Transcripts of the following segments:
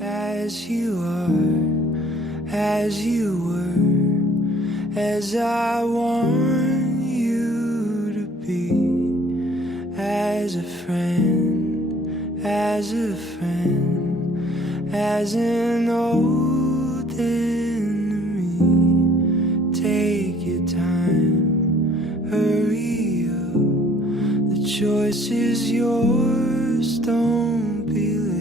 as you are, as you were, as I want you to be, as a friend, as a friend, as an old enemy. Take your time, hurry up, the choice is yours, don't be late.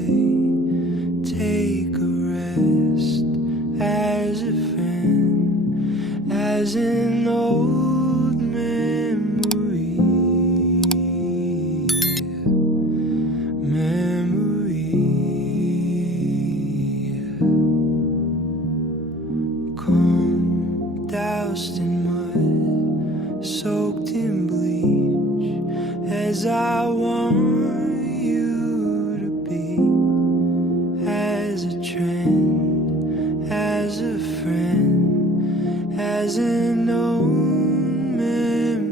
Take a rest, as a friend, as an old memory. Comb doused in mud, soaked in bleach, as I want you to be, as a trend, as a friend, as an old memory.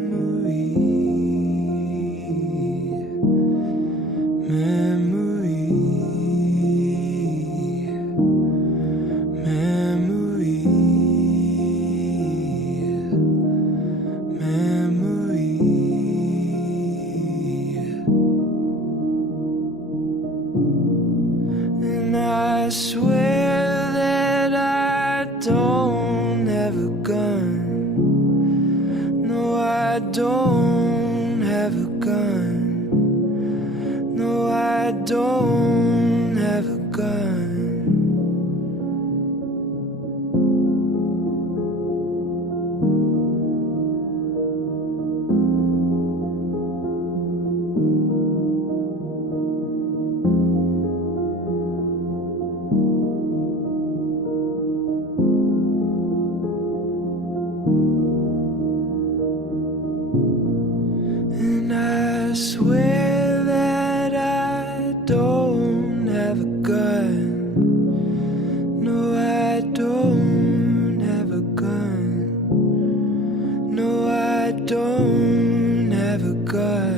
And I swear that I don't have a gun. No, I don't have a gun. No, I don't have a gun. And I swear that I don't have a gun. No, I don't have a gun. No, I don't have a gun.